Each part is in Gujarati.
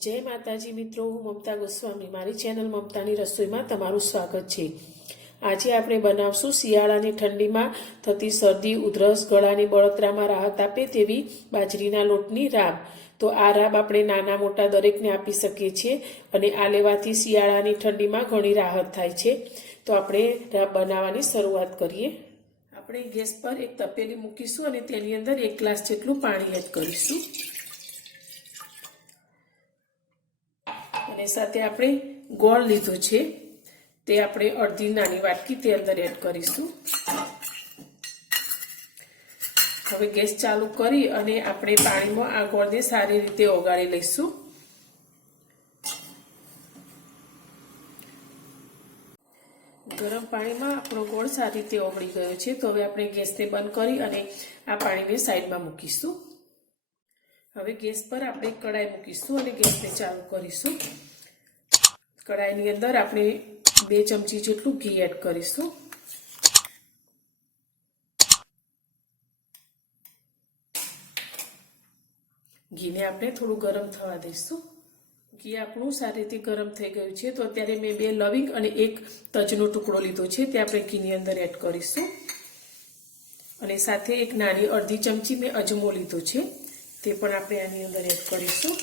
જય માતાજી મિત્રો, હું મમતા ગોસ્વામી. મારી ચેનલ મમતાની રસોઈમાં તમારું સ્વાગત છે. આજે આપણે બનાવશું શિયાળાની ઠંડીમાં થતી શરદી, ઉધરસ, ગળાની બળતરામાં રાહત આપે તેવી બાજરીના લોટની રાબ. તો આ રાબ આપણે નાના મોટા દરેકને આપી શકીએ છીએ અને આ લેવાથી શિયાળાની ઠંડીમાં ઘણી રાહત થાય છે. તો આપણે રાબ બનાવવાની શરૂઆત કરીએ. આપણે ગેસ પર એક તપેલી મૂકીશું અને તેની અંદર એક ગ્લાસ જેટલું પાણી એડ કરીશું. અને સાથે આપણે ગોળ લીધો છે. તે આપણે અડધી નાની વાટકી તે અંદર એડ કરીશું. હવે ગેસ ચાલુ કરી અને આપણે પાણીમાં આ ગોળને સારી રીતે ઓગાળી લઈશું. ગરમ પાણીમાં આપણો ગોળ સારી રીતે ઓગળી ગયો છે. તો હવે આપણે ગેસને બંધ કરી અને આ પાણીને સાઈડમાં મૂકીશું. હવે ગેસ પર આપણે કડાઈ મૂકીશું અને ગેસને ચાલુ કરીશું. કડાઈની અંદર આપણે બે ચમચી જેટલું ઘી એડ કરીશું. ઘીને આપણે થોડું ગરમ થવા દઈશું. ઘી આપણું સારી રીતે ગરમ થઈ ગયું છે, તો અત્યારે મેં બે લવિંગ અને એક તજનો ટુકડો લીધો છે, તે આપણે ઘીની અંદર એડ કરીશું. અને સાથે એક નાની અડધી ચમચી મેં અજમો લીધો છે. તે પણ આપણે આની અંદર એડ કરીશું.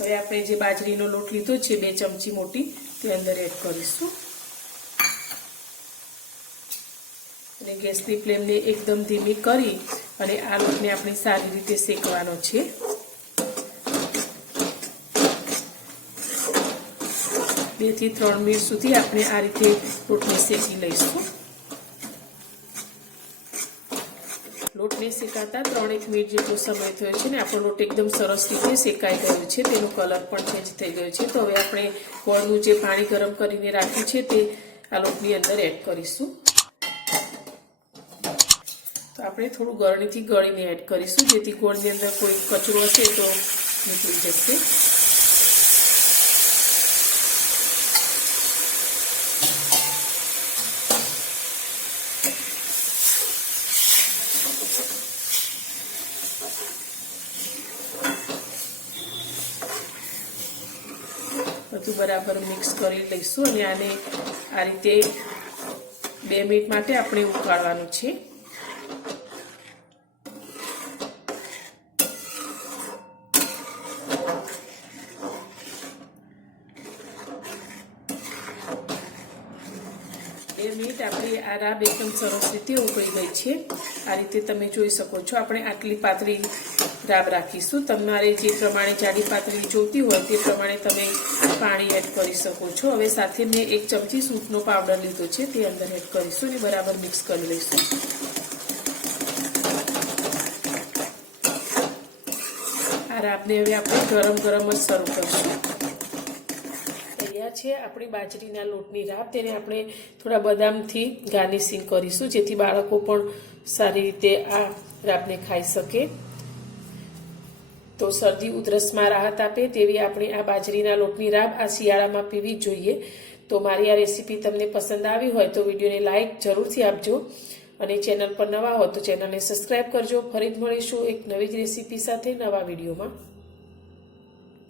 હવે આપણે જે બાજરીનો લોટ લીધો છે, બે ચમચી મોટી, તે અંદર એડ કરીશું. અને ગેસની ફ્લેમને એકદમ ધીમી કરી અને આ લોટને આપણે સારી રીતે શેકવાનો છે. બેથી ત્રણ મિનિટ સુધી આપણે આ રીતે લોટને શેકી લઈશું. લોટને શેકાતા ત્રણેક મિનિટ જેટલો સમય થયો છે ને આપણો લોટ એકદમ સરસ રીતે શેકાઈ ગયો છે, તેનો કલર પણ ચેન્જ થઈ ગયો છે. તો હવે આપણે ગોળનું જે પાણી ગરમ કરીને રાખ્યું છે તે આ લોટની અંદર એડ કરીશું. તો આપણે થોડું ગળણીથી ગળીને એડ કરીશું, જેથી ગોળની અંદર કોઈ કચરો હશે તો નીકળી જશે. બધું બરાબર મિક્સ કરી લઈશું. અને આને આ રીતે બે મિનિટ માટે આપણે ઉકાળવાનું છે. બે મિનિટ આપણી આ રાબ એકદમ સરસ રીતે ઉકળી ગઈ છે. આ રીતે તમે જોઈ શકો છો. આપણે આટલી પાતળી રાબ રાખીશું. તમારે જે પ્રમાણે જાડી પાતળી જોતી હોય તે પ્રમાણે તમે પાણી એડ કરી શકો છો. હવે સાથે મેં એક ચમચી સૂટનો પાવડર લીધો છે. તે અંદર એડ કરીશું અને બરાબર મિક્સ કરી લઈશું. આ રાબને હવે આપણે ગરમ ગરમ જ સર્વ કરીશું. છે, આપણી બાજરીના લોટની રાબ, તેને આપણે થોડા બદામથી ગાર્નિશિંગ કરીશું, જેથી બાળકો પણ સારી રીતે આ રાબને ખાઈ શકે. તો શરદી, ઉધરસમાં રાહત આપે તેવી આપણી આ બાજરીના લોટની રાબ આ શિયાળામાં પીવી જોઈએ. તો મારી આ રેસીપી તમને પસંદ આવી હોય તો વિડીયોને લાઇક જરૂરથી આપજો અને ચેનલ પર નવા હો તો ચેનલને સબસ્ક્રાઈબ કરજો. ફરી મળીશું એક નવી જ રેસીપી સાથે નવા વિડીયોમાં.